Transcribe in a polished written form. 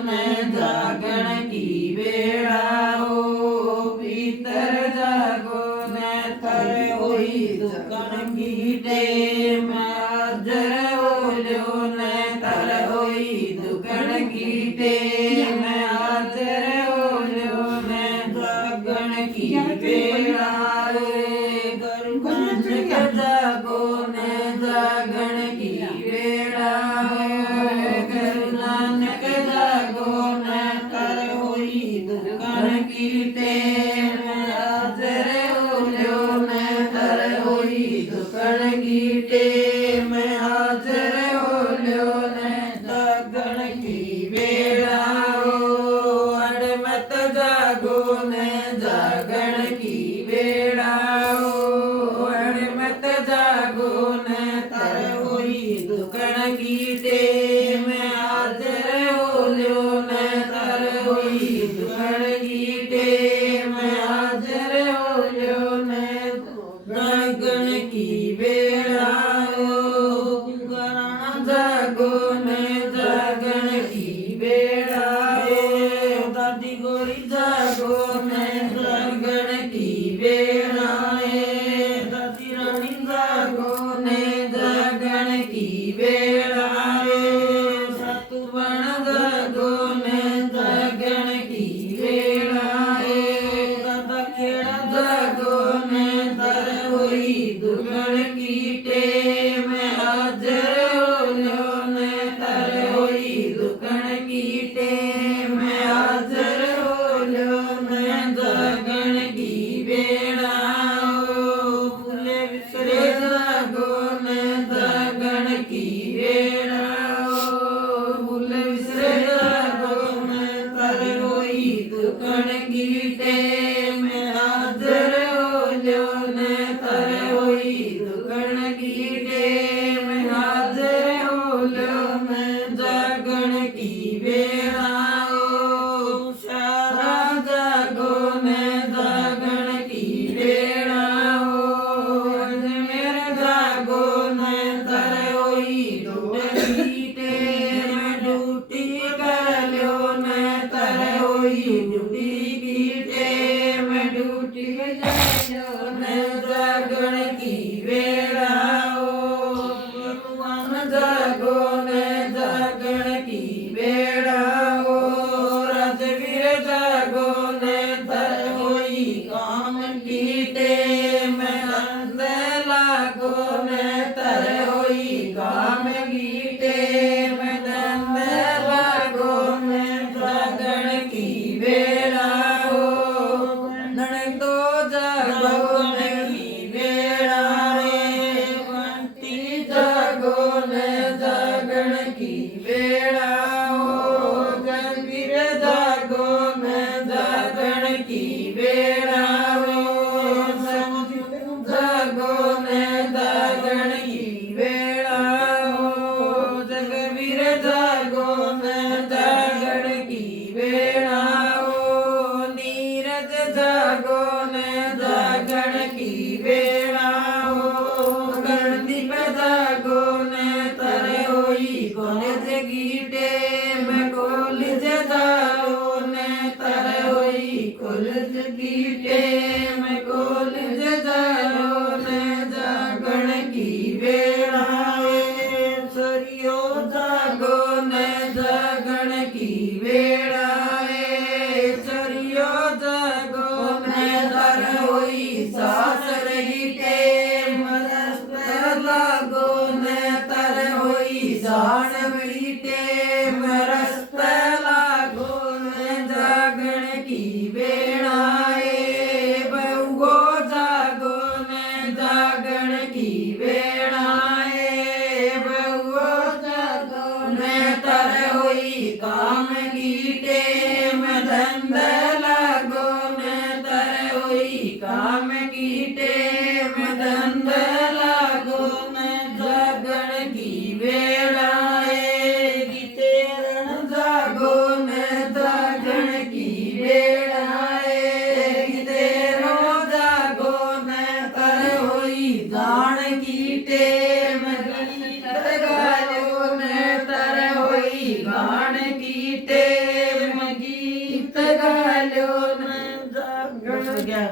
ने जागण की बेड़ाओ भीतर जागो ने तर होई दुकान की टेम हाजर होल्यो ने तर होई दुकान की टेम हाजर होल्यो ने जागण की बेड़ाओ गुरुकान के जागो ने जागण की बेड़ाओ दुकान की टेम हाजर होल्यो ने तर होई दुकान की टेम हाजर होल्यो ने जागण की बेड़ाओ अड़मत जागो ने जागण की बेड़ाओ अड़मत जागो ने तर होई दुकान की टेम हाजर होल्यो ने तर होई दुकान की टेम हाजर होल्यो ने जागण की बेड़ाओ गरण जागो ने जागण की बेड़ाओ दादी गोरी जागो ने जागण की बेड़ाए दादी रानी जागो ने जागण की बेड़ाए सतुबन जागो ने जागण की बेड़ाए दादा खेड़ा जागो ने तर होई दुकान की टेम हाजर होल्यो ने तर होई दुकान की टेम हाजर होल्यो ने जागण की बेड़ाओ फूले विसरे जागो ने जागण की बेड़ाओ फूले विसरे जागो ने तर होई दुकान की टेम हाजर होल्यो ने तर होई दुकान की टेम हाजर होल्यो ने जागण की बेड़ाओ सारा जागो ने जागण की बेड़ाओ अजमेर जागो ने तर होई ड्यूटी की टेम ड्यूटी करल्यो ने तर होई ड्यूटी की टेम ड्यूटी करल्यो ने जागण की बेड़ाओ भगवान जागो ने जागण की बेड़ाओ राजवीर जागो ने तर होई काम की टेम धंधे लागो ने तर होई काम की टेम धंधे लागो ने जागण की बेड़ाओ नणंदो जागो ने की बेड़ाए बंटी जागो ने जागण की बेड़ाओ जगवीर जागो ने जागण की बेड़ाओ जागो ने जागण की बेड़ाओ जगवीर जागो ने जागण की बेड़ाओ नीरज जागो ने जागण की बेड़ाओ गणदीप जागो ने तर होई कॉलेज की टेम कॉलेज जागो ने तर होई कॉलेज की टेम कॉलेज जागो ने जागण की बेड़ाए सरियो जागो ने जागण की बेड़ाए सरियो जागो ने तर होई सासर की टेम रस्ते लागो ने तर होई जान की टेम रस्ते लागो ने जागण की बेड़ाए बहुगो जागो ने जागण की बेड़ाए बहुगो जागो ने तर होई काम की टेम धंधे लागो ने तर होई काम की टेम धंधे लागो ने जागण की बेड़ाए गीते रण जागो ने जागण की बेड़ाए गीते रो जागो ने तर होई जान की टेम गीत गायो ने तर होई गान की टेम ਜਾਗਣ ਗਿਆ